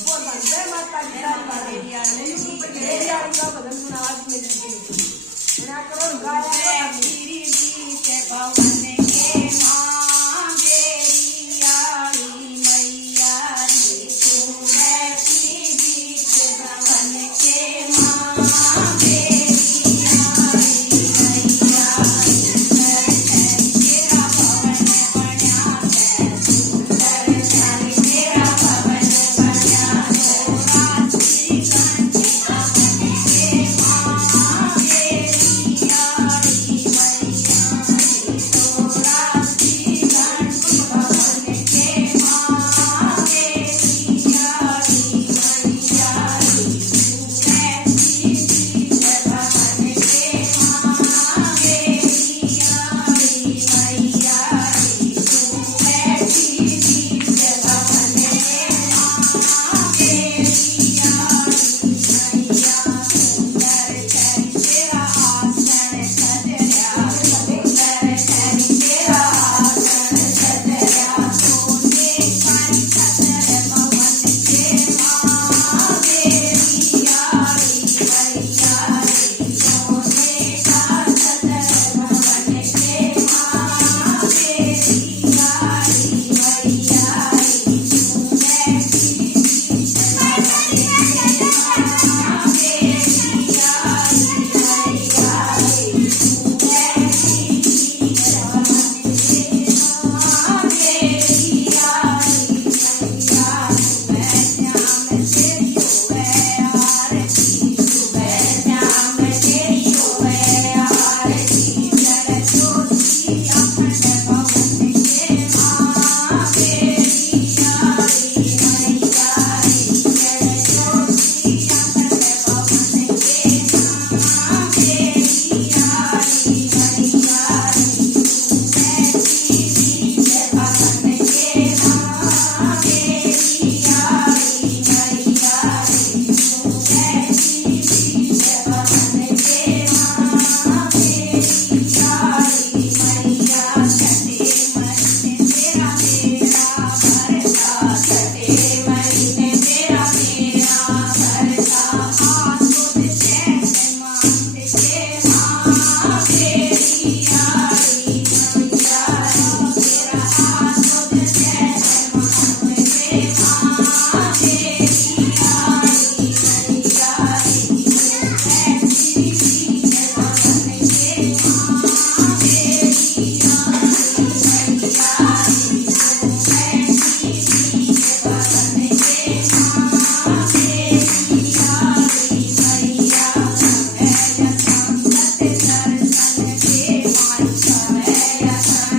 जय माता दी का भजन सुना आज मेरी जिंदगी मैं करो गाया श्री के भवन के मां मेरी आड़ी मैया रे तू श्री के भवन के मां मेरी आड़ी मैया तेरा भवन बना है सुंदर तेरा भवन बना रात्रि कांति भवन के मां मेरी आड़ी मैया रे तो रात्रि कांति भवन के मां मेरी आड़ी मैया रे तू श्री के भवन के मां मेरी आड़ी मैया रे तू श्री के भवन के मां मेरी आड़ी मैया सुंदर तेरा आसन सजया सुंदर तेरा आसन सजया सोने पर छतर भवन के मां मेरी आड़ी मैया रे सोने का छतर भवन के मां मेरी आड़ी मैया रे सुंदर दर्शन के माई छाया